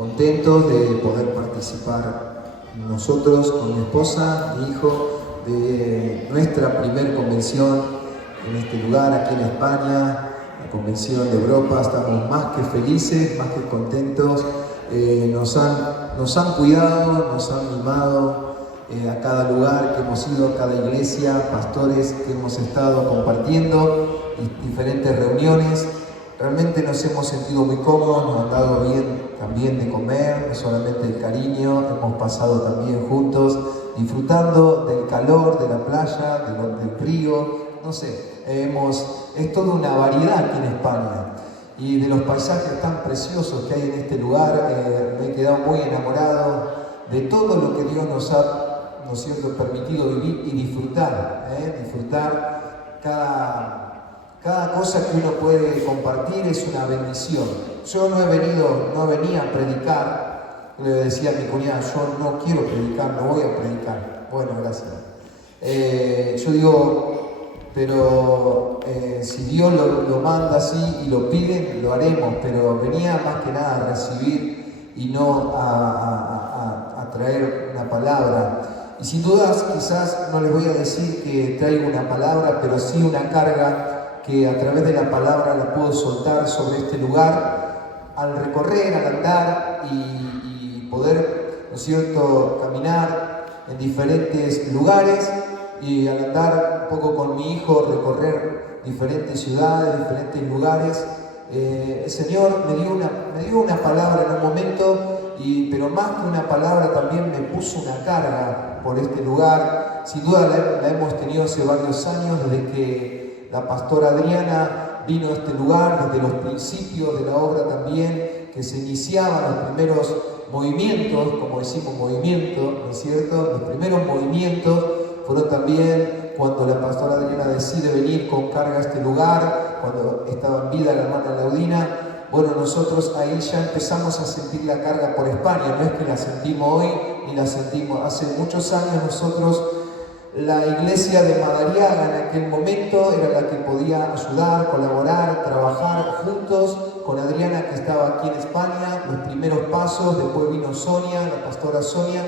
contentos de poder participar nosotros con mi esposa, mi hijo, de nuestra primer convención en este lugar, aquí en España, la Convención de Europa. Estamos más que felices, más que contentos. Nos han cuidado, nos han mimado a cada lugar que hemos ido, a cada iglesia, pastores que hemos estado compartiendo, diferentes reuniones. Realmente nos hemos sentido muy cómodos, nos han dado bien también de comer, no solamente el cariño, hemos pasado también juntos, disfrutando del calor, de la playa, del frío, no sé, es toda una variedad aquí en España. Y de los paisajes tan preciosos que hay en este lugar, me he quedado muy enamorado de todo lo que Dios nos ha, ¿no es cierto?, permitido vivir y disfrutar, disfrutar cada cosa que uno puede compartir es una bendición. Yo no venía a predicar, le decía a mi cuñada, yo no quiero predicar, no voy a predicar. Bueno, gracias. Yo digo, pero si Dios lo manda así y lo pide, lo haremos, pero venía más que nada a recibir y no a traer una palabra. Y sin dudas, quizás no les voy a decir que traigo una palabra, pero sí una carga que a través de la palabra la puedo soltar sobre este lugar, al recorrer, al andar y poder, ¿no es cierto?, caminar en diferentes lugares y al andar un poco con mi hijo, recorrer diferentes ciudades, diferentes lugares. El Señor me dio una palabra en un momento, pero más que una palabra también me puso una carga por este lugar. Sin duda la hemos tenido hace varios años, desde que la pastora Adriana vino a este lugar, desde los principios de la obra también, que se iniciaban los primeros movimientos, como decimos movimiento, ¿no es cierto? Los primeros movimientos fueron también cuando la pastora Adriana decide venir con carga a este lugar, cuando estaba en vida la hermana Laudina. Bueno, nosotros ahí ya empezamos a sentir la carga por España, no es que la sentimos hoy ni la sentimos. Hace muchos años nosotros, la iglesia de Madariaga en aquel momento era la que podía ayudar, colaborar, trabajar juntos con Adriana, que estaba aquí en España, los primeros pasos. Después vino Sonia, la pastora Sonia,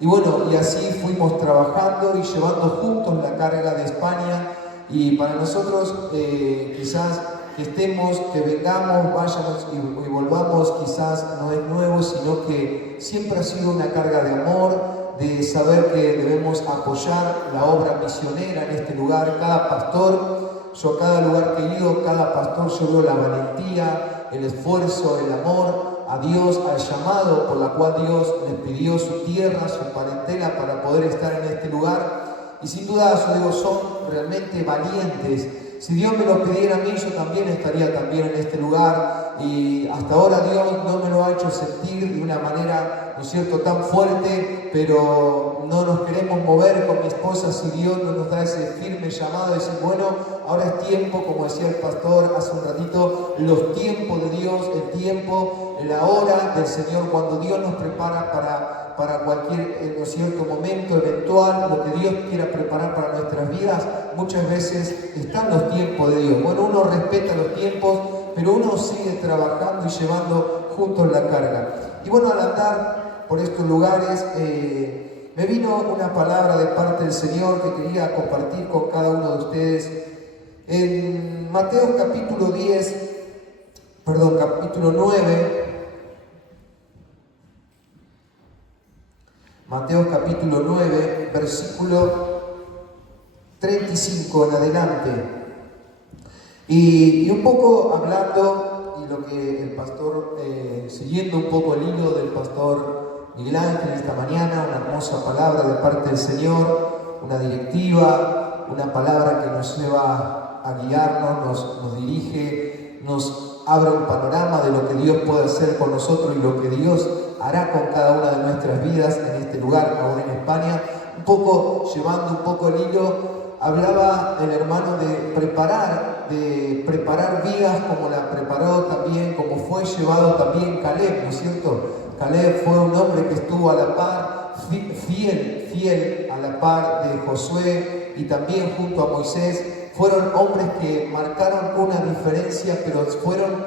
y bueno, y así fuimos trabajando y llevando juntos la carga de España. Y para nosotros quizás que estemos, que vengamos, vayamos y volvamos, quizás no es nuevo, sino que siempre ha sido una carga de amor, de saber que debemos apoyar la obra misionera en este lugar. Cada pastor, yo a cada lugar que he ido, cada pastor yo veo la valentía, el esfuerzo, el amor a Dios, al llamado por la cual Dios les pidió su tierra, su parentela para poder estar en este lugar. Y sin duda, yo digo, son realmente valientes. Si Dios me lo pidiera a mí, yo también estaría también en este lugar. Y hasta ahora Dios no me lo ha hecho sentir de una manera, ¿no es cierto?, tan fuerte, pero no nos queremos mover con mi esposa si Dios no nos da ese firme llamado de decir, bueno, ahora es tiempo, como decía el pastor hace un ratito, los tiempos de Dios, el tiempo, la hora del Señor, cuando Dios nos prepara para cualquier, ¿no es cierto?, momento eventual, lo que Dios quiera preparar para nuestras vidas. Muchas veces están los tiempos de Dios. Bueno, uno respeta los tiempos, pero uno sigue trabajando y llevando juntos la carga. Y bueno, al andar por estos lugares, me vino una palabra de parte del Señor que quería compartir con cada uno de ustedes. En Mateo capítulo 9, Mateo capítulo 9, versículo 35 en adelante. Y un poco hablando, y lo que el pastor, siguiendo un poco el hilo del pastor Miguel Ángel esta mañana, una hermosa palabra de parte del Señor, una directiva, una palabra que nos lleva a guiarnos, nos dirige, nos abre un panorama de lo que Dios puede hacer con nosotros y lo que Dios hará con cada una de nuestras vidas en este lugar, aún en España. Un poco, llevando un poco el hilo, hablaba el hermano de preparar vidas como la preparó también, como fue llevado también Caleb, ¿no es cierto? Caleb fue un hombre que estuvo a la par, fiel a la par de Josué y también junto a Moisés. Fueron hombres que marcaron una diferencia, pero fueron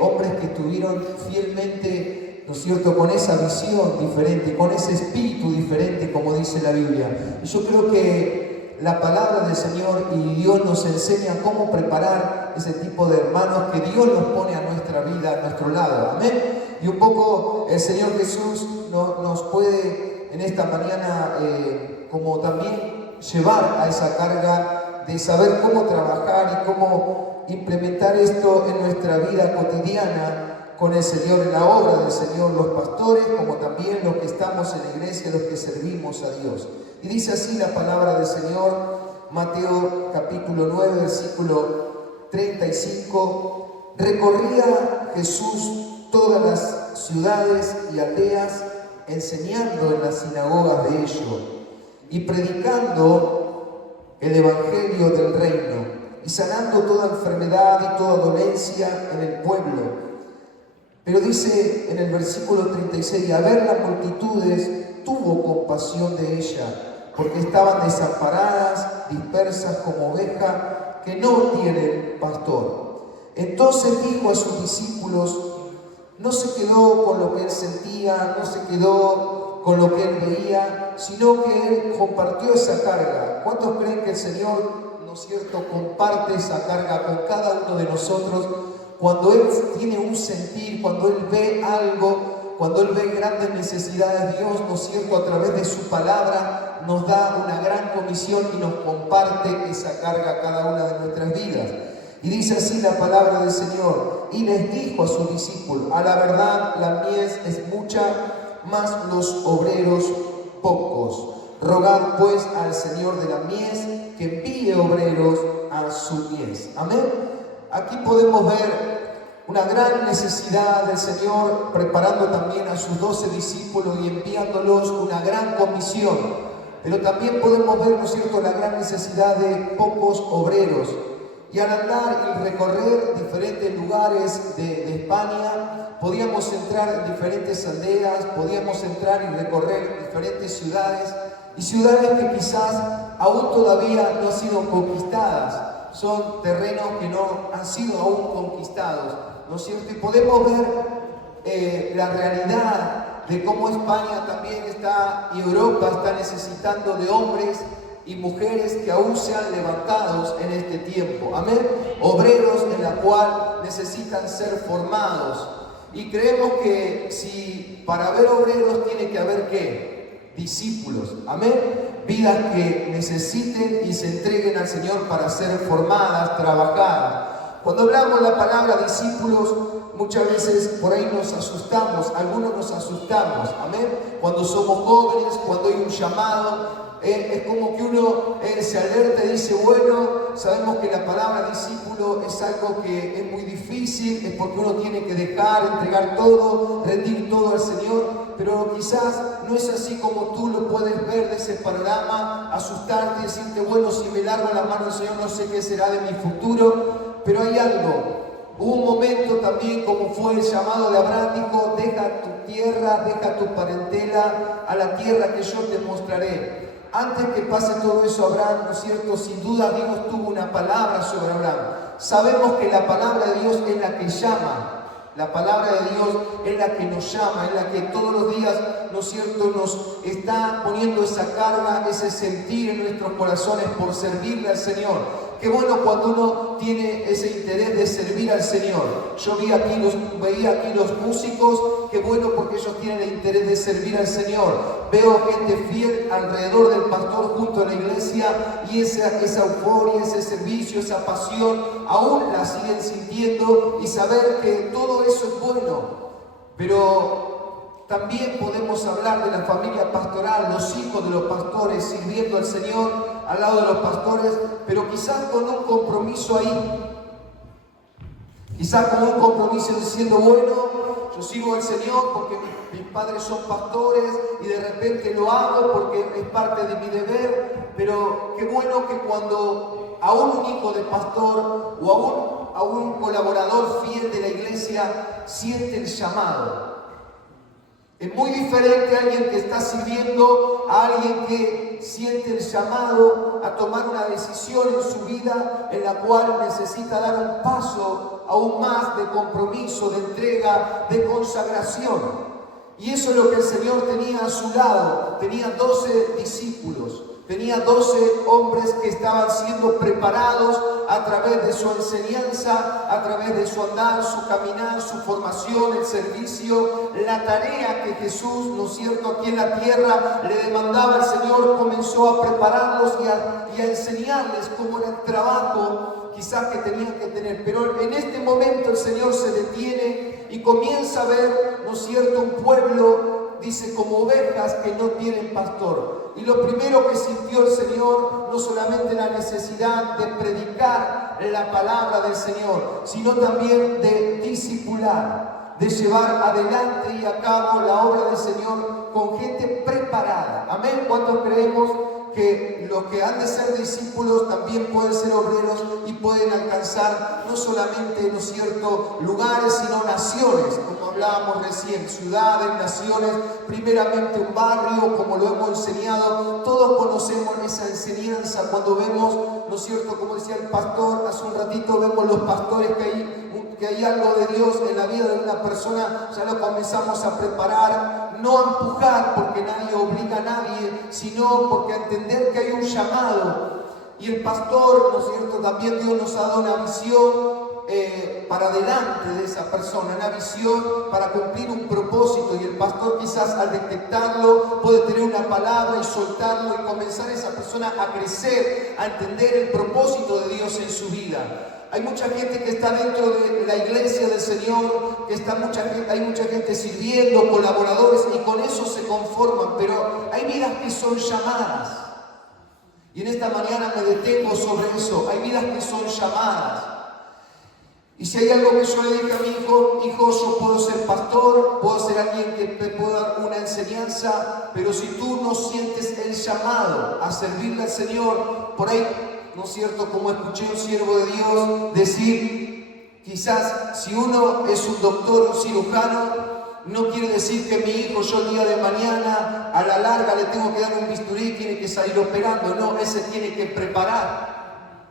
hombres que estuvieron fielmente ¿no es cierto?, con esa visión diferente, con ese espíritu diferente, como dice la Biblia. Y yo creo que la palabra del Señor y Dios nos enseña cómo preparar ese tipo de hermanos que Dios los pone a nuestra vida, a nuestro lado. Amén. Y un poco el Señor Jesús nos puede en esta mañana como también llevar a esa carga de saber cómo trabajar y cómo implementar esto en nuestra vida cotidiana con el Señor, en la obra del Señor, los pastores, como también los que estamos en la iglesia, los que servimos a Dios. Y dice así la palabra del Señor, Mateo capítulo 9, versículo 35. Recorría Jesús todas las ciudades y aldeas, enseñando en las sinagogas de ellos y predicando el evangelio del reino y sanando toda enfermedad y toda dolencia en el pueblo. Pero dice en el versículo 36, y a ver las multitudes tuvo compasión de ella, porque estaban desamparadas, dispersas como ovejas que no tienen pastor. Entonces dijo a sus discípulos, no se quedó con lo que él sentía, no se quedó con lo que él veía, sino que él compartió esa carga. ¿Cuántos creen que el Señor, no es cierto, comparte esa carga con cada uno de nosotros? Cuando Él tiene un sentir, cuando Él ve algo, cuando Él ve grandes necesidades, Dios, ¿no es cierto?, a través de su palabra nos da una gran comisión y nos comparte esa carga a cada una de nuestras vidas. Y dice así la palabra del Señor, y les dijo a sus discípulos, a la verdad la mies es mucha, mas los obreros pocos. Rogad pues al Señor de la mies que envíe obreros a su mies. Amén. Aquí podemos ver una gran necesidad del Señor preparando también a sus 12 discípulos y enviándolos una gran comisión. Pero también podemos ver, ¿no es cierto?, la gran necesidad de pocos obreros. Y al andar y recorrer diferentes lugares de España, podíamos entrar en diferentes aldeas, podíamos entrar y recorrer diferentes ciudades, y ciudades que quizás aún todavía no han sido conquistadas. Son terrenos que no han sido aún conquistados, ¿no es cierto? Y podemos ver la realidad de cómo España también está, y Europa está necesitando de hombres y mujeres que aún sean levantados en este tiempo. Amén. Obreros en la cual necesitan ser formados. Y creemos que si para haber obreros tiene que haber ¿qué? Discípulos. Amén. Vidas que necesiten y se entreguen al Señor para ser formadas, trabajadas. Cuando hablamos la palabra discípulos, muchas veces por ahí nos asustamos, algunos nos asustamos, amén. Cuando somos jóvenes, cuando hay un llamado, es como que uno se alerta y dice, bueno, sabemos que la palabra discípulo es algo que es muy difícil, es porque uno tiene que dejar, entregar todo, rendir todo al Señor, pero quizás no es así como tú lo puedes ver de ese panorama, asustarte y decirte, bueno, si me largo la mano al Señor no sé qué será de mi futuro, pero hay algo. Hubo un momento también como fue el llamado de Abraham, dijo, deja tu tierra, deja tu parentela a la tierra que yo te mostraré. Antes que pase todo eso, Abraham, ¿no es cierto?, sin duda Dios tuvo una palabra sobre Abraham. Sabemos que la palabra de Dios es la que llama. La palabra de Dios es la que nos llama, es la que todos los días, ¿no es cierto?, nos está poniendo esa carga, ese sentir en nuestros corazones por servirle al Señor. Qué bueno cuando uno tiene ese interés de servir al Señor. Yo veía aquí los músicos, qué bueno porque ellos tienen el interés de servir al Señor. Veo gente fiel alrededor del pastor junto a la iglesia y esa euforia, ese servicio, esa pasión, aún la siguen sintiendo y saber que todo eso es bueno. Pero también podemos hablar de la familia pastoral, los hijos de los pastores sirviendo al Señor al lado de los pastores, pero quizás con un compromiso ahí. Quizás con un compromiso diciendo, bueno, yo sigo al Señor porque mis padres son pastores y de repente lo hago porque es parte de mi deber, pero qué bueno que cuando a un hijo de pastor o a un colaborador fiel de la iglesia siente el llamado. Es muy diferente a alguien que está sirviendo, a alguien que siente el llamado a tomar una decisión en su vida en la cual necesita dar un paso aún más de compromiso, de entrega, de consagración. Y eso es lo que el Señor tenía a su lado. Tenía 12 discípulos. Tenía 12 hombres que estaban siendo preparados a través de su enseñanza, a través de su andar, su caminar, su formación, el servicio, la tarea que Jesús, ¿no es cierto?, aquí en la tierra le demandaba al Señor, comenzó a prepararlos y a enseñarles cómo era el trabajo quizás que tenían que tener. Pero en este momento el Señor se detiene y comienza a ver, ¿no es cierto?, un pueblo, dice, como ovejas que no tienen pastor. Y lo primero que sintió el Señor, no solamente la necesidad de predicar la palabra del Señor, sino también de discipular, de llevar adelante y a cabo la obra del Señor con gente preparada. Amén. ¿Cuántos creemos que los que han de ser discípulos también pueden ser obreros y pueden alcanzar no solamente, ¿no es cierto?, lugares, sino naciones, como hablábamos recién, ciudades, naciones, primeramente un barrio, como lo hemos enseñado? Todos conocemos esa enseñanza cuando vemos, ¿no es cierto?, como decía el pastor hace un ratito, vemos los pastores que hay algo de Dios en la vida de una persona, ya lo comenzamos a preparar, no a empujar porque nadie obliga a nadie, sino porque a entender que hay un llamado. Y el pastor, ¿no es cierto?, también Dios nos ha dado una visión para adelante de esa persona, una visión para cumplir un propósito, y el pastor quizás al detectarlo puede tener una palabra y soltarlo y comenzar esa persona a crecer, a entender el propósito de Dios en su vida. Hay mucha gente que está dentro de la iglesia del Señor, hay mucha gente sirviendo, colaboradores, y con eso se conforman, pero hay vidas que son llamadas. Y en esta mañana me detengo sobre eso. Hay vidas que son llamadas. Y si hay algo que yo le dije a mi hijo, yo puedo ser pastor, puedo ser alguien que te pueda dar una enseñanza, pero si tú no sientes el llamado a servirle al Señor, por ahí, ¿no es cierto?, como escuché un siervo de Dios decir, quizás si uno es un doctor, un cirujano, no quiere decir que mi hijo, yo el día de mañana, a la larga le tengo que dar un bisturí y tiene que salir operando. No, ese tiene que preparar.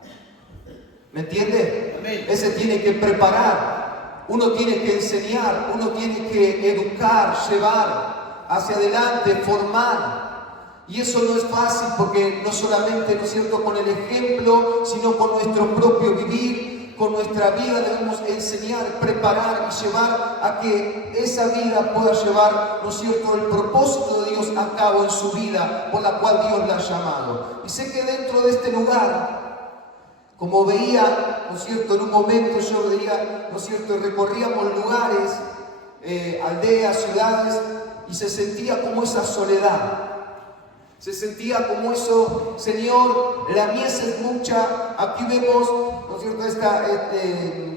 ¿Me entiende? Amén. Ese tiene que preparar. Uno tiene que enseñar, uno tiene que educar, llevar hacia adelante, formar. Y eso no es fácil porque no solamente, ¿no es cierto?, con el ejemplo, sino con nuestro propio vivir, con nuestra vida debemos enseñar, preparar y llevar a que esa vida pueda llevar, ¿no es cierto?, el propósito de Dios a cabo en su vida, por la cual Dios la ha llamado. Y sé que dentro de este lugar, como veía, ¿no es cierto?, en un momento yo veía, ¿no es cierto?, recorríamos lugares, aldeas, ciudades, y se sentía como esa soledad. Se sentía como eso, Señor, la mies es mucha. Aquí vemos, ¿no es cierto?,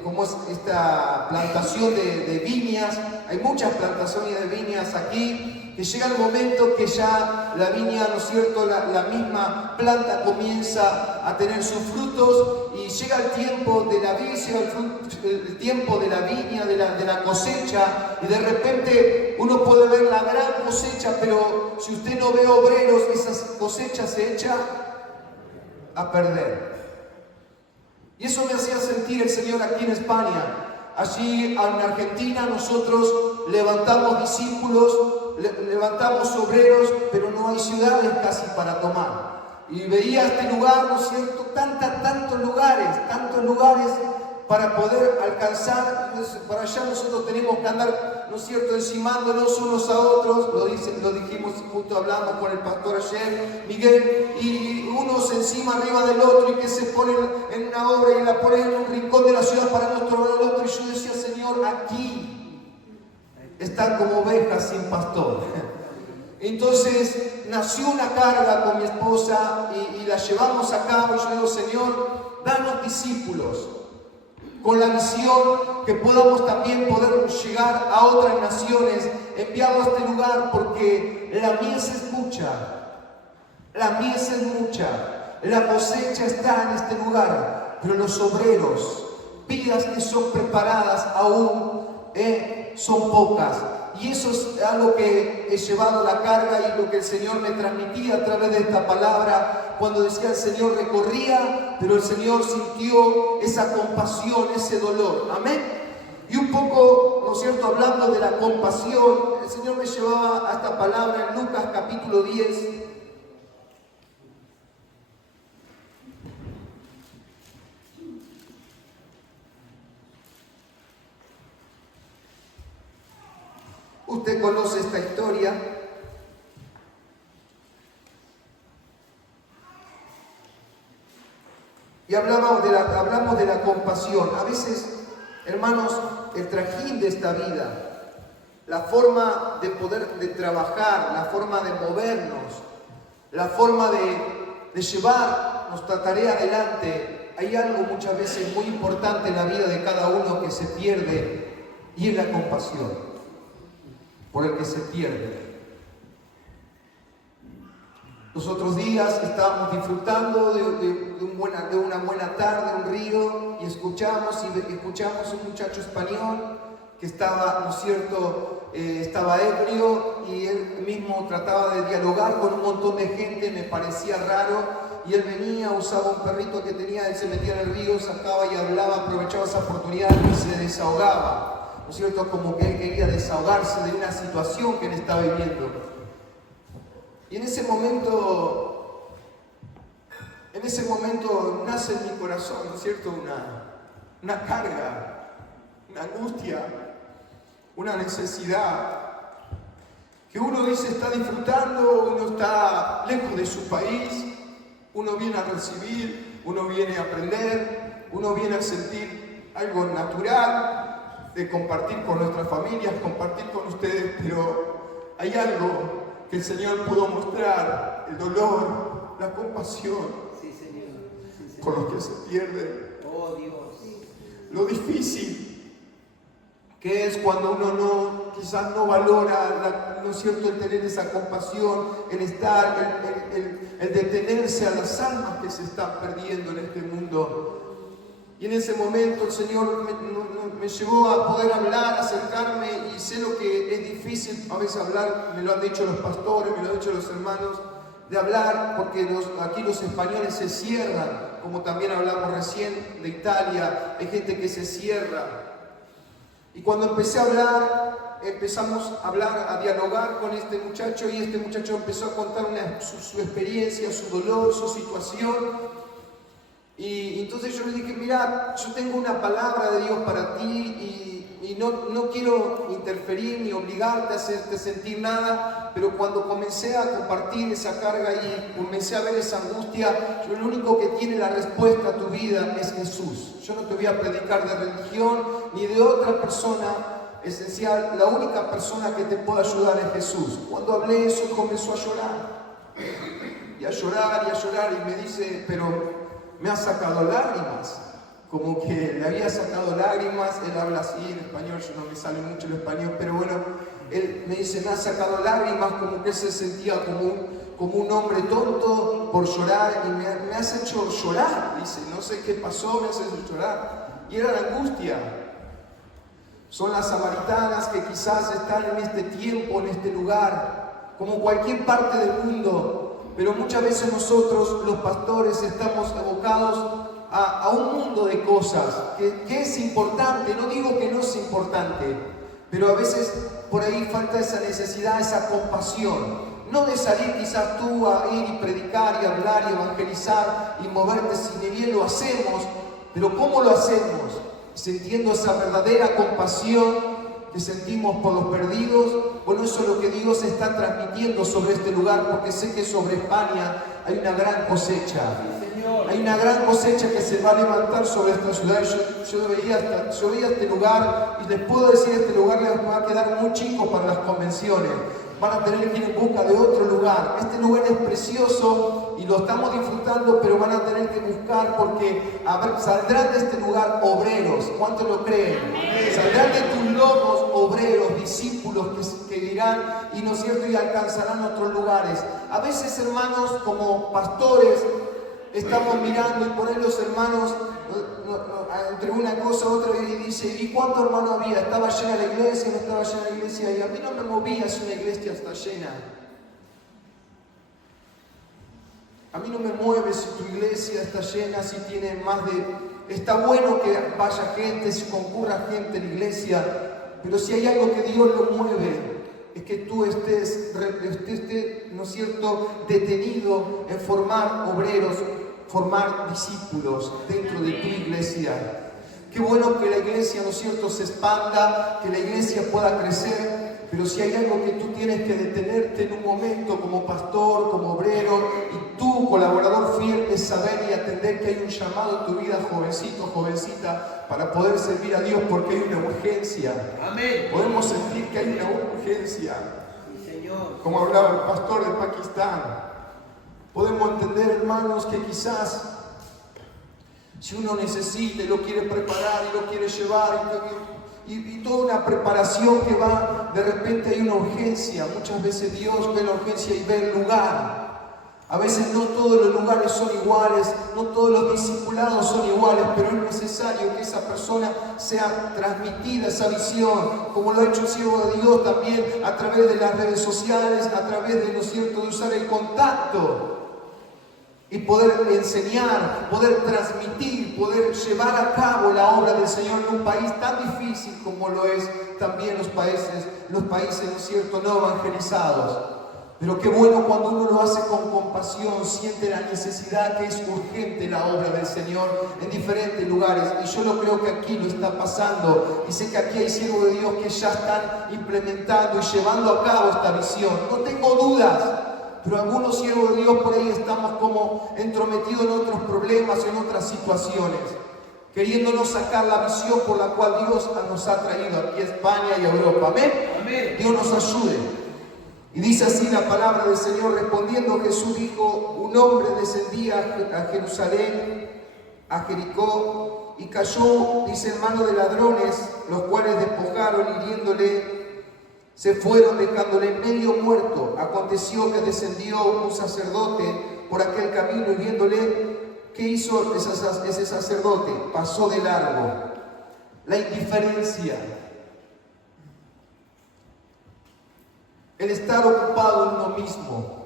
como es esta plantación de viñas. Hay muchas plantaciones de viñas aquí, que llega el momento que ya la viña, ¿no es cierto?, la misma planta comienza a tener sus frutos, y llega el tiempo de la vid, el tiempo de la viña, de la cosecha, y de repente uno puede ver la gran cosecha, pero si usted no ve obreros, esa cosecha se echa a perder. Y eso me hacía sentir el Señor aquí en España. Allí en Argentina nosotros levantamos discípulos, levantamos obreros, pero no hay ciudades casi para tomar. Y veía este lugar, ¿no es cierto?, tantos lugares para poder alcanzar. Para allá nosotros tenemos que andar, ¿no es cierto?, encimándonos unos a otros. Lo dijimos, justo hablamos con el pastor ayer, Miguel, y uno se encima arriba del otro, y que se ponen en una obra y la ponen en un rincón de la ciudad para no estorbar al otro. Y yo decía, Señor, aquí están como ovejas sin pastor. Entonces nació una carga con mi esposa y la llevamos a cabo. Yo digo, Señor, danos discípulos con la visión que podamos también poder llegar a otras naciones, enviarlo a este lugar, porque la mies es mucha, la cosecha está en este lugar, pero los obreros, vidas que son preparadas aún, son pocas. Y eso es algo que he llevado la carga, y lo que el Señor me transmitía a través de esta palabra, cuando decía el Señor recorría, pero el Señor sintió esa compasión, ese dolor. Amén. Y un poco, ¿no es cierto?, hablando de la compasión, el Señor me llevaba a esta palabra en Lucas capítulo 10. Usted conoce esta historia. Y hablamos de la compasión. A veces, hermanos, el trajín de esta vida, la forma de trabajar, la forma de movernos, la forma de llevar nuestra tarea adelante, hay algo muchas veces muy importante en la vida de cada uno que se pierde, y es la compasión por el que se pierde. Los otros días estábamos disfrutando de una buena tarde, un río, y escuchamos un muchacho español que estaba, ¿no es cierto?, estaba ebrio, y él mismo trataba de dialogar con un montón de gente. Me parecía raro, y él venía, usaba un perrito que tenía, él se metía en el río, sacaba y hablaba, aprovechaba esa oportunidad y se desahogaba, ¿no es cierto?, como que él quería desahogarse de una situación que él estaba viviendo. Y en ese momento nace en mi corazón, ¿no es cierto?, una carga, una angustia, una necesidad. Que uno dice está disfrutando, uno está lejos de su país, uno viene a recibir, uno viene a aprender, uno viene a sentir algo natural, de compartir con nuestras familias, compartir con ustedes, pero hay algo que el Señor pudo mostrar, el dolor, la compasión, sí, Señor. Sí, Señor. Con los que se pierden. Oh, Dios. Lo difícil que es cuando uno quizás no valora, ¿no es cierto?, el tener esa compasión, el estar, el detenerse a las almas que se están perdiendo en este mundo. Y en ese momento el Señor me llevó a poder hablar, acercarme, y sé lo que es difícil a veces hablar, me lo han dicho los pastores, me lo han dicho los hermanos, de hablar, porque aquí los españoles se cierran, como también hablamos recién de Italia, hay gente que se cierra. Y cuando empecé a hablar, empezamos a hablar, a dialogar con este muchacho, y este muchacho empezó a contar su experiencia, su dolor, su situación. Y entonces yo le dije, mira, yo tengo una palabra de Dios para ti, y no quiero interferir ni obligarte a hacerte sentir nada, pero cuando comencé a compartir esa carga y comencé a ver esa angustia, yo, el único que tiene la respuesta a tu vida es Jesús. Yo no te voy a predicar de religión ni de otra persona esencial, la única persona que te puede ayudar es Jesús. Cuando hablé eso, comenzó a llorar, y a llorar, y me dice, pero me ha sacado lágrimas, como que le había sacado lágrimas. Él habla así en español, yo no me sale mucho el español, pero bueno, él me dice, me ha sacado lágrimas, como que él se sentía como un hombre tonto por llorar, y me has hecho llorar, dice, no sé qué pasó, me has hecho llorar. Y era la angustia. Son las samaritanas que quizás están en este tiempo, en este lugar, como cualquier parte del mundo. Pero muchas veces nosotros, los pastores, estamos abocados a un mundo de cosas que es importante. No digo que no es importante, pero a veces por ahí falta esa necesidad, esa compasión. No de salir quizás tú a ir y predicar y hablar y evangelizar y moverte, si ni bien lo hacemos, pero ¿cómo lo hacemos? Sintiendo esa verdadera compasión que sentimos por los perdidos. Bueno, eso es lo que Dios está transmitiendo sobre este lugar, porque sé que sobre España hay una gran cosecha. Hay una gran cosecha que se va a levantar sobre esta ciudad. Yo veía este lugar, y les puedo decir, este lugar les va a quedar muy chico para las convenciones. Van a tener que ir en busca de otro lugar. Este lugar es precioso y lo estamos disfrutando, pero van a tener que buscar, porque saldrán de este lugar obreros. ¿Cuántos lo creen? Saldrán de tus lomos obreros, discípulos que dirán, y no es cierto, y alcanzarán otros lugares. A veces, hermanos, como pastores, estamos mirando, y por ahí los hermanos, entre una cosa u otra, y dice, ¿y cuántos hermanos había? ¿Estaba llena la iglesia? ¿No estaba llena la iglesia? Y a mí no me movía si una iglesia está llena. A mí no me mueve si tu iglesia está llena, si tiene más de está bueno que vaya gente, se concurra gente en la iglesia, pero si hay algo que Dios lo mueve, es que tú estés, ¿no es cierto?, detenido en formar obreros, formar discípulos dentro de tu iglesia. Qué bueno que la iglesia, ¿no es cierto?, se expanda, que la iglesia pueda crecer, pero si hay algo que tú tienes que detenerte en un momento como pastor, como obrero, y tú, colaborador fiel, es saber y atender que hay un llamado en tu vida, jovencito, jovencita, para poder servir a Dios, porque hay una urgencia. Amén. Podemos sentir que hay una urgencia. Sí, Señor. Como hablaba el pastor de Pakistán, podemos entender, hermanos, que quizás si uno necesita y lo quiere preparar y lo quiere llevar y toda una preparación que va, de repente hay una urgencia. Muchas veces Dios ve la urgencia y ve el lugar. A veces no todos los lugares son iguales, no todos los discipulados son iguales, pero es necesario que esa persona sea transmitida, esa visión, como lo ha hecho el siervo de Dios también, a través de las redes sociales, a través de, ¿no es cierto?, de usar el contacto y poder enseñar, poder transmitir, poder llevar a cabo la obra del Señor en un país tan difícil como lo es también los países, ¿no es cierto?, no evangelizados. Pero qué bueno cuando uno lo hace con compasión, siente la necesidad que es urgente la obra del Señor en diferentes lugares. Y yo lo creo que aquí lo está pasando. Y sé que aquí hay siervos de Dios que ya están implementando y llevando a cabo esta visión. No tengo dudas. Pero algunos siervos de Dios por ahí estamos como entrometidos en otros problemas, en otras situaciones, queriéndonos sacar la visión por la cual Dios nos ha traído aquí a España y a Europa. ¿Amén? Amén. Dios nos ayude. Y dice así la palabra del Señor: respondiendo Jesús dijo, un hombre descendía a Jerusalén, a Jericó, y cayó, dice, en mano de ladrones, los cuales despojaron, hiriéndole, se fueron dejándole medio muerto. Aconteció que descendió un sacerdote por aquel camino y viéndole, ¿qué hizo ese sacerdote? Pasó de largo. La indiferencia, el estar ocupado en uno mismo,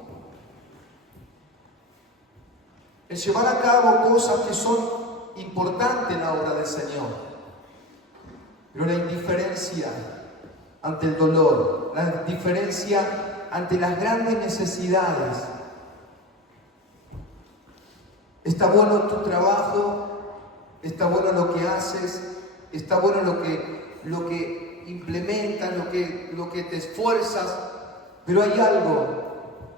el llevar a cabo cosas que son importantes en la obra del Señor, pero la indiferencia ante el dolor, la indiferencia ante las grandes necesidades. Está bueno tu trabajo, está bueno lo que haces, está bueno lo que implementas, lo que te esfuerzas, pero hay algo,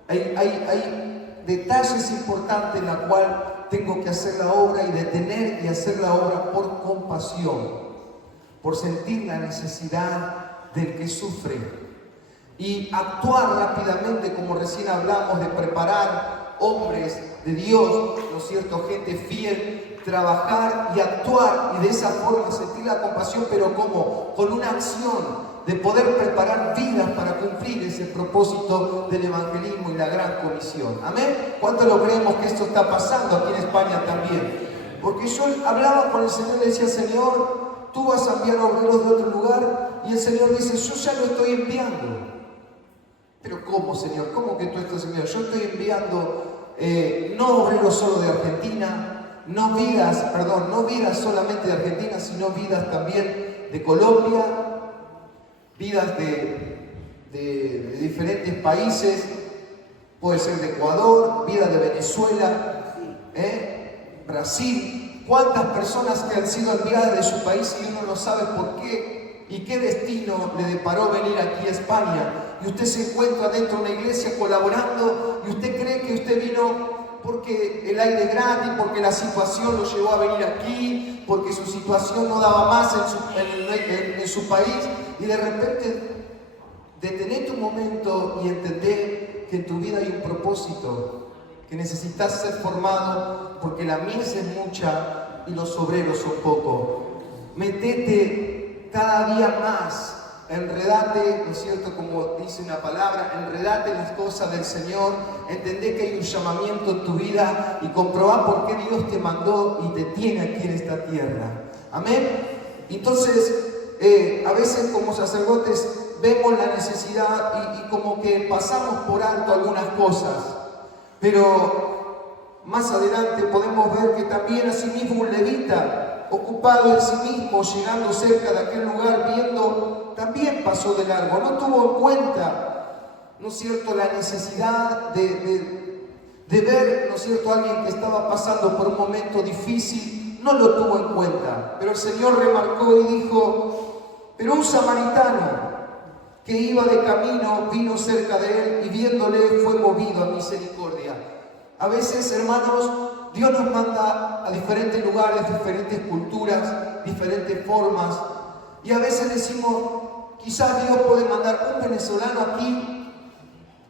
hay detalles importantes en la cual tengo que hacer la obra y detener y hacer la obra por compasión, por sentir la necesidad del que sufre y actuar rápidamente, como recién hablamos, de preparar hombres de Dios, ¿no es cierto?, gente fiel, trabajar y actuar y de esa forma sentir la compasión, pero ¿cómo? Con una acción de poder preparar vidas para cumplir ese propósito del evangelismo y la gran comisión. ¿Amén? ¿Cuánto lo creemos que esto está pasando aquí en España también? Porque yo hablaba con el Señor y decía, Señor, tú vas a enviar obreros de otro lugar, y el Señor dice, yo ya lo estoy enviando. Pero ¿cómo, Señor? ¿Cómo que tú estás enviando? Yo estoy enviando no obreros solo de Argentina, no vidas solamente de Argentina, sino vidas también de Colombia, vidas de diferentes países, puede ser de Ecuador, vidas de Venezuela, Brasil. ¿Cuántas personas que han sido enviadas de su país y uno no sabe por qué y qué destino le deparó venir aquí a España? Y usted se encuentra dentro de una iglesia colaborando y usted cree que usted vino porque el aire es gratis, porque la situación lo llevó a venir aquí, porque su situación no daba más en su país, y de repente detenete un momento y entender que en tu vida hay un propósito, que necesitas ser formado porque la mies es mucha y los obreros son pocos. Metete cada día más, enredate, ¿no es cierto?, como dice una palabra, enredate en las cosas del Señor, entendé que hay un llamamiento en tu vida y comprobá por qué Dios te mandó y te tiene aquí en esta tierra. Amén. Entonces, a veces como sacerdotes vemos la necesidad y como que pasamos por alto algunas cosas, pero más adelante podemos ver que también asimismo un levita, ocupado en sí mismo, llegando cerca de aquel lugar, viendo, también pasó de largo, no tuvo en cuenta, ¿no es cierto?, la necesidad de ver, ¿no es cierto?, a alguien que estaba pasando por un momento difícil, no lo tuvo en cuenta. Pero el Señor remarcó y dijo, pero un samaritano que iba de camino vino cerca de él y viéndole fue movido a misericordia. A veces, hermanos, Dios nos manda a diferentes lugares, diferentes culturas, diferentes formas, y a veces decimos, quizás Dios puede mandar un venezolano aquí,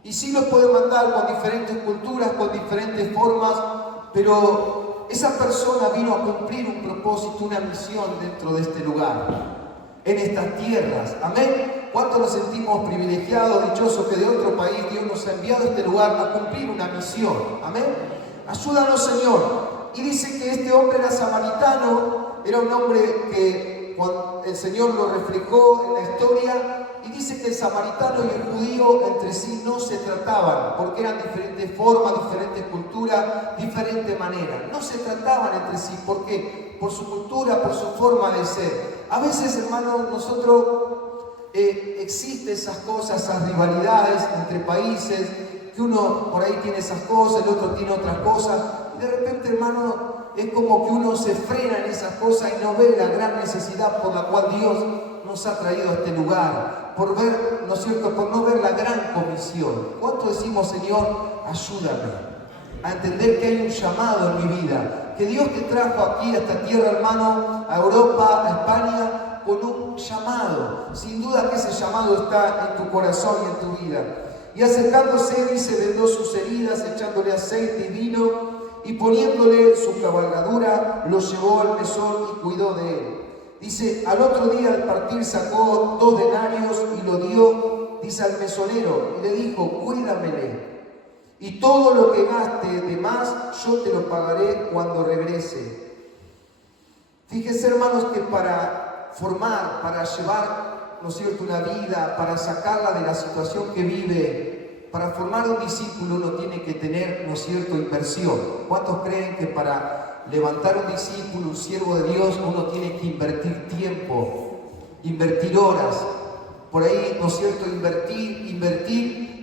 y sí lo puede mandar con diferentes culturas, con diferentes formas, pero esa persona vino a cumplir un propósito, una misión dentro de este lugar, en estas tierras. Amén. ¿Cuánto nos sentimos privilegiados, dichosos que de otro país Dios nos ha enviado a este lugar a cumplir una misión? Amén. Ayúdanos, Señor. Y dice que este hombre era samaritano, era un hombre que cuando el Señor lo reflejó en la historia, y dice que el samaritano y el judío entre sí no se trataban, porque eran diferentes formas, diferentes culturas, diferente manera. No se trataban entre sí, ¿por qué? Por su cultura, por su forma de ser. A veces, hermanos, existen esas cosas, esas rivalidades entre países, que uno por ahí tiene esas cosas, el otro tiene otras cosas, y de repente, hermano, es como que uno se frena en esas cosas y no ve la gran necesidad por la cual Dios nos ha traído a este lugar, por ver, ¿no es cierto?, por no ver la gran comisión. ¿Cuánto decimos, Señor, ayúdame a entender que hay un llamado en mi vida, que Dios te trajo aquí a esta tierra, hermano, a Europa, a España, con un llamado? Sin duda que ese llamado está en tu corazón y en tu vida. Y acercándose, dice, vendó sus heridas, echándole aceite y vino, y poniéndole su cabalgadura, lo llevó al mesón y cuidó de él. Dice, al otro día al partir sacó 2 denarios y lo dio, dice, al mesonero, y le dijo, cuídamele, y todo lo que gaste de más, yo te lo pagaré cuando regrese. Fíjense, hermanos, que para formar, para llevar, ¿no es cierto?, una vida, para sacarla de la situación que vive, para formar un discípulo uno tiene que tener, ¿no es cierto?, inversión. ¿Cuántos creen que para levantar un discípulo, un siervo de Dios, uno tiene que invertir tiempo, invertir horas? Por ahí, ¿no es cierto?, invertir.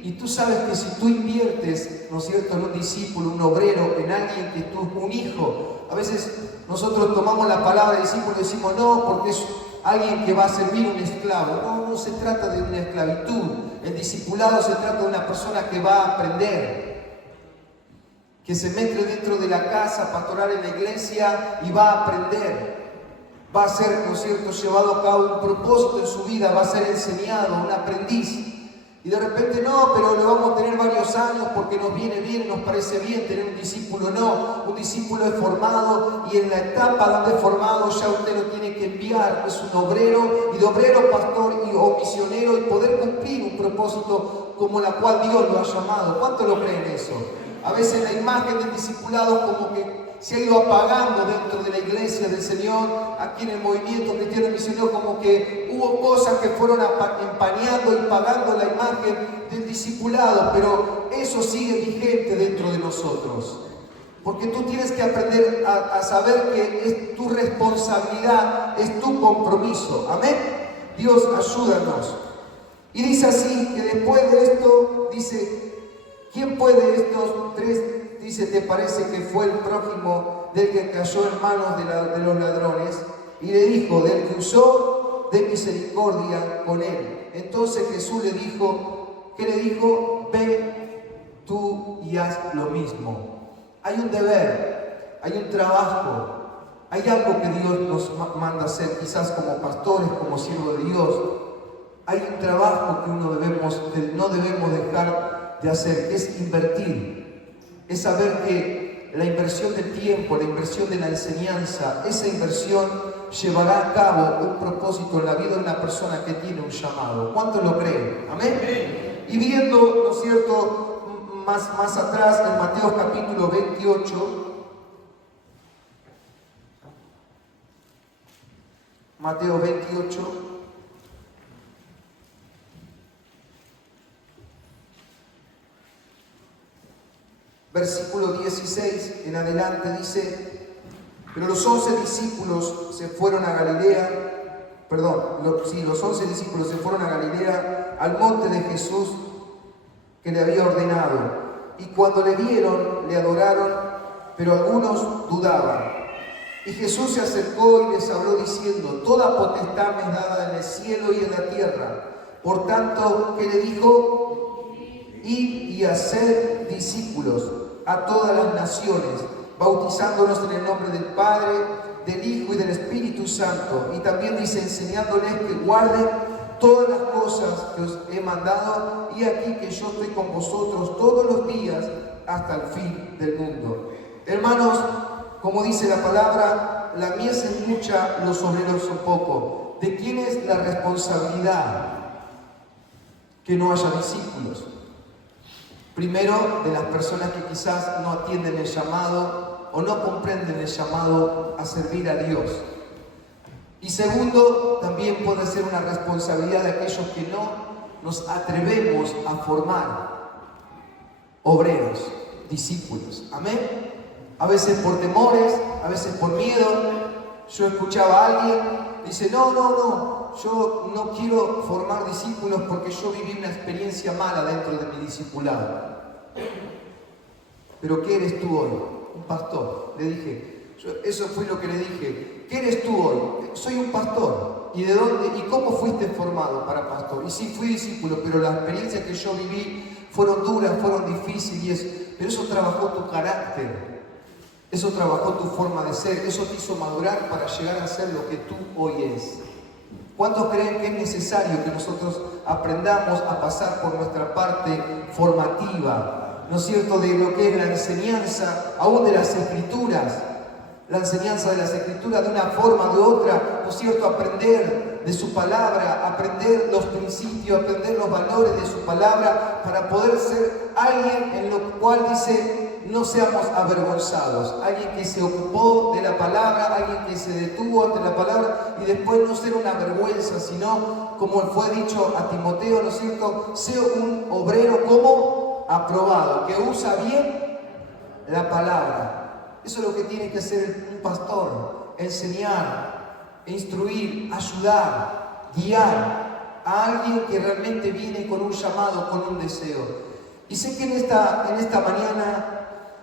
Y tú sabes que si tú inviertes, ¿no es cierto?, en un discípulo, un obrero, en alguien que tú, un hijo, a veces nosotros tomamos la palabra discípulo y decimos, no, porque es alguien que va a servir un esclavo. No, no se trata de una esclavitud. El discipulado se trata de una persona que va a aprender, que se mete dentro de la casa pastoral en la iglesia y va a aprender. Va a ser, ¿no es cierto?, llevado a cabo un propósito en su vida, va a ser enseñado, un aprendiz. Y de repente no, pero le vamos a tener varios años porque nos viene bien, nos parece bien tener un discípulo. No, un discípulo es formado y en la etapa donde es formado ya usted lo tiene que enviar. Es un obrero, y de obrero, pastor o misionero, y poder cumplir un propósito como la cual Dios lo ha llamado. ¿Cuánto lo creen eso? A veces la imagen del discipulado como que se ha ido apagando dentro de la iglesia del Señor, aquí en el movimiento cristiano misionero, como que hubo cosas que fueron empañando y pagando la imagen del discipulado, pero eso sigue vigente dentro de nosotros. Porque tú tienes que aprender a saber que es tu responsabilidad, es tu compromiso. Amén. Dios, ayúdanos. Y dice así, que después de esto, dice, ¿quién puede de estos 3? Dice, ¿te parece que fue el prójimo del que cayó en manos de los ladrones? Y le dijo, del que usó de misericordia con él. Entonces Jesús le dijo, ¿qué le dijo? Ve tú y haz lo mismo. Hay un deber, hay un trabajo, hay algo que Dios nos manda hacer, quizás como pastores, como siervos de Dios. Hay un trabajo que no debemos dejar de hacer, que es invertir. Es saber que la inversión del tiempo, la inversión de la enseñanza, esa inversión llevará a cabo un propósito en la vida de una persona que tiene un llamado. ¿Cuántos lo creen? ¿Amén? Y viendo, ¿no es cierto?, más atrás, en Mateo capítulo 28, Mateo 28, versículo 16 en adelante dice: pero los 11 discípulos se fueron a Galilea, los 11 discípulos se fueron a Galilea, al monte de Jesús que le había ordenado. Y cuando le vieron, le adoraron, pero algunos dudaban. Y Jesús se acercó y les habló diciendo: toda potestad me es dada en el cielo y en la tierra. Por tanto, ¿qué le dijo? Id y haced discípulos a todas las naciones, bautizándolos en el nombre del Padre, del Hijo y del Espíritu Santo. Y también dice: enseñándoles que guarden todas las cosas que os he mandado, y aquí que yo estoy con vosotros todos los días hasta el fin del mundo. Hermanos, como dice la palabra, la mies es mucha, los obreros son pocos. ¿De quién es la responsabilidad que no haya discípulos? Primero, de las personas que quizás no atienden el llamado o no comprenden el llamado a servir a Dios. Y segundo, también puede ser una responsabilidad de aquellos que no nos atrevemos a formar obreros, discípulos. Amén. A veces por temores, a veces por miedo. Yo escuchaba a alguien, dice: no, yo no quiero formar discípulos porque yo viví una experiencia mala dentro de mi discipulado. ¿Pero qué eres tú hoy? Un pastor. Le dije, eso fue lo que le dije. ¿Qué eres tú hoy? Soy un pastor. ¿Y de dónde? ¿Y cómo fuiste formado para pastor? Y sí, fui discípulo, pero las experiencias que yo viví fueron duras, fueron difíciles, pero eso trabajó tu carácter. Eso trabajó tu forma de ser, eso te hizo madurar para llegar a ser lo que tú hoy eres. ¿Cuántos creen que es necesario que nosotros aprendamos a pasar por nuestra parte formativa, ¿no es cierto?, de lo que es la enseñanza, aún de las Escrituras? La enseñanza de las Escrituras de una forma o de otra, ¿no es cierto?, aprender de su palabra, aprender los principios, aprender los valores de su palabra, para poder ser alguien en lo cual dice: no seamos avergonzados. Alguien que se ocupó de la palabra, alguien que se detuvo ante la palabra, y después no ser una vergüenza, sino, como fue dicho a Timoteo, ¿no es cierto?, sea un obrero como aprobado, que usa bien la palabra. Eso es lo que tiene que hacer un pastor: enseñar, instruir, ayudar, guiar a alguien que realmente viene con un llamado, con un deseo. Y sé que en esta mañana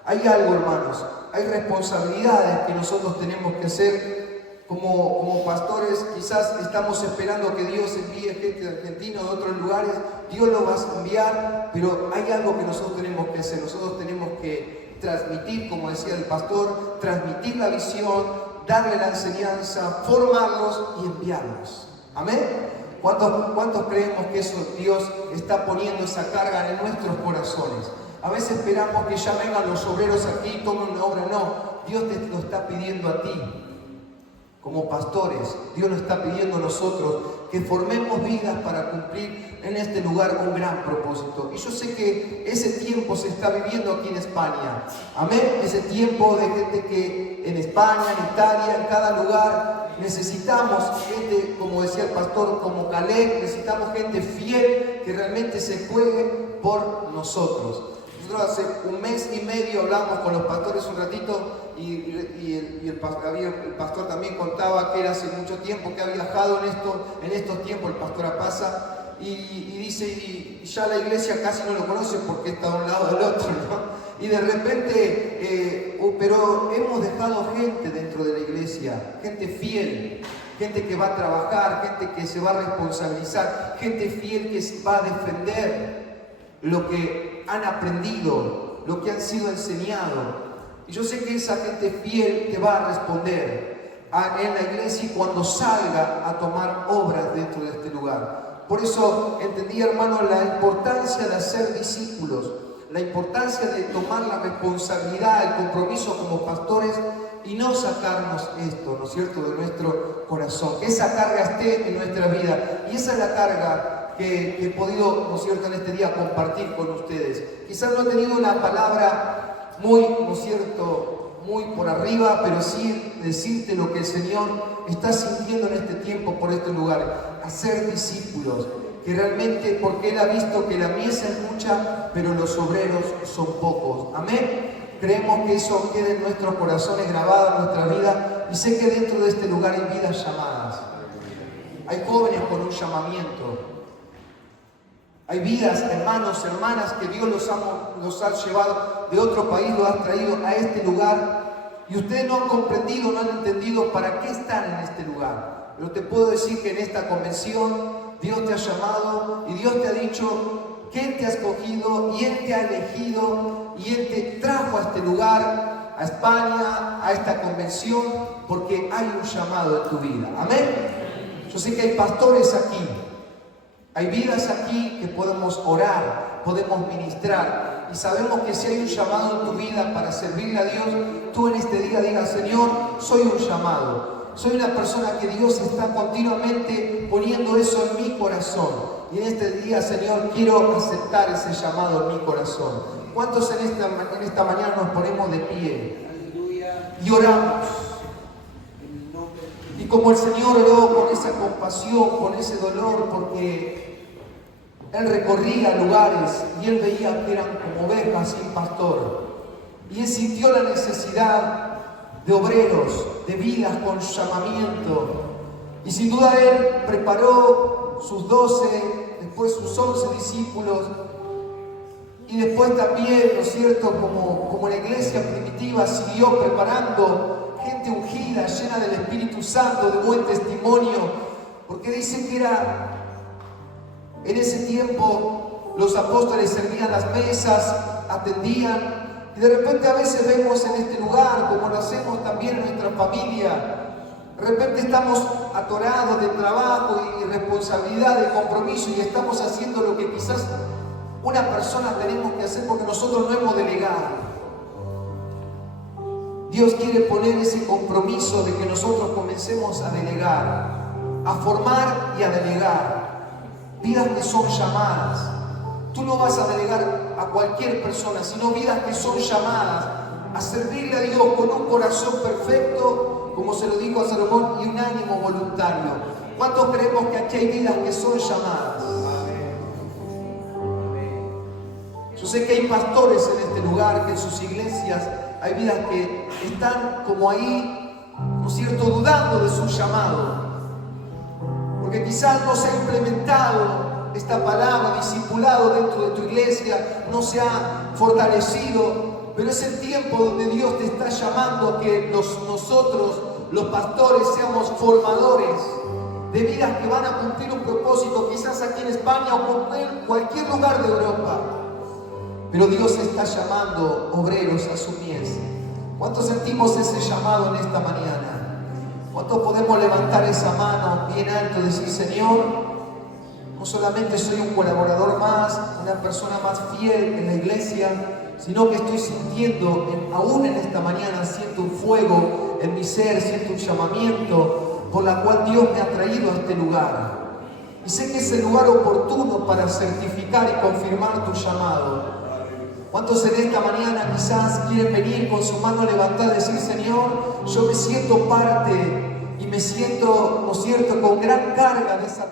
hay algo, hermanos, hay responsabilidades que nosotros tenemos que hacer como pastores. Quizás estamos esperando que Dios envíe gente de Argentina o de otros lugares. Dios lo va a enviar, pero hay algo que nosotros tenemos que hacer. Nosotros tenemos que transmitir, como decía el pastor, transmitir la visión, darle la enseñanza, formarlos y enviarlos. Amén. ¿Cuántos creemos que eso Dios está poniendo esa carga en nuestros corazones? A veces esperamos que ya vengan los obreros aquí y tomen una obra. No, Dios te lo está pidiendo a ti. Como pastores, Dios nos está pidiendo a nosotros que formemos vidas para cumplir en este lugar un gran propósito. Y yo sé que ese tiempo se está viviendo aquí en España. Amén. Ese tiempo de gente que en España, en Italia, en cada lugar, necesitamos gente, como decía el pastor, como Caleb, necesitamos gente fiel que realmente se juegue por nosotros. Nosotros hace un mes y medio hablamos con los pastores un ratito y el pastor también contaba que era hace mucho tiempo que ha viajado en estos tiempos, el pastor Apaza, y dice, y ya la iglesia casi no lo conoce porque está de un lado del otro, ¿no? Y de repente, pero hemos dejado gente dentro de la iglesia, gente fiel, gente que va a trabajar, gente que se va a responsabilizar, gente fiel que va a defender lo que han aprendido, lo que han sido enseñado. Y yo sé que esa gente fiel te va a responder en la iglesia y cuando salga a tomar obras dentro de este lugar. Por eso entendí, hermano, la importancia de hacer discípulos, la importancia de tomar la responsabilidad, el compromiso como pastores y no sacarnos esto, ¿no es cierto?, de nuestro corazón. Que esa carga esté en nuestra vida. Y esa es la carga que he podido, ¿no es cierto?, en este día compartir con ustedes. Quizás no he tenido una palabra muy, ¿no es cierto?, muy por arriba, pero sí decirte lo que el Señor está sintiendo en este tiempo por este lugar. Hacer discípulos, que realmente, porque Él ha visto que la mies es mucha, pero los obreros son pocos. Amén. Creemos que eso quede en nuestros corazones grabado en nuestra vida, y sé que dentro de este lugar hay vidas llamadas. Hay jóvenes con un llamamiento. Hay vidas, hermanos, hermanas, que Dios los ha llevado de otro país, los ha traído a este lugar, y ustedes no han comprendido, no han entendido para qué están en este lugar. Pero te puedo decir que en esta convención Dios te ha llamado y Dios te ha dicho que Él te ha escogido y Él te ha elegido y Él te trajo a este lugar, a España, a esta convención, porque hay un llamado en tu vida. Amén. Yo sé que hay pastores aquí, hay vidas aquí que podemos orar, podemos ministrar, y sabemos que si hay un llamado en tu vida para servirle a Dios, tú en este día digas: Señor, soy un llamado, soy una persona que Dios está continuamente poniendo eso en mi corazón, y en este día, Señor, quiero aceptar ese llamado en mi corazón. ¿Cuántos en esta mañana nos ponemos de pie y oramos? Y como el Señor oró con esa compasión, con ese dolor, porque Él recorría lugares y Él veía que eran como ovejas sin pastor, y Él sintió la necesidad de obreros, de vidas con llamamiento, y sin duda Él preparó sus 12, después sus 11 discípulos, y después también, ¿no es cierto?, como la iglesia primitiva siguió preparando gente ungida, llena del Espíritu Santo, de buen testimonio, porque dice que en ese tiempo los apóstoles servían las mesas, atendían, y de repente a veces vemos en este lugar, como lo hacemos también en nuestra familia, de repente estamos atorados de trabajo y responsabilidad, de compromiso, y estamos haciendo lo que quizás una persona tenemos que hacer porque nosotros no hemos delegado. Dios quiere poner ese compromiso de que nosotros comencemos a delegar, a formar y a delegar. Vidas que son llamadas. Tú no vas a delegar a cualquier persona, sino vidas que son llamadas a servirle a Dios con un corazón perfecto, como se lo dijo a Salomón, y un ánimo voluntario. ¿Cuántos creemos que aquí hay vidas que son llamadas? Yo sé que hay pastores en este lugar, que en sus iglesias hay vidas que están como ahí, ¿no es cierto?, dudando de su llamado, porque quizás no se ha implementado esta palabra, discipulado dentro de tu iglesia, no se ha fortalecido, pero es el tiempo donde Dios te está llamando a que nosotros, los pastores, seamos formadores de vidas que van a cumplir un propósito, quizás aquí en España o en cualquier lugar de Europa. Pero Dios está llamando obreros a su mies. ¿Cuántos sentimos ese llamado en esta mañana? ¿Cuántos podemos levantar esa mano bien alto y decir: Señor, no solamente soy un colaborador más, una persona más fiel en la iglesia, sino que estoy sintiendo, aún en esta mañana, siento un fuego en mi ser, siento un llamamiento por la cual Dios me ha traído a este lugar. Y sé que es el lugar oportuno para certificar y confirmar tu llamado. ¿Cuántos en esta mañana quizás quieren venir con su mano levantada y decir: Señor, yo me siento parte y me siento, ¿no es cierto?, con gran carga de esa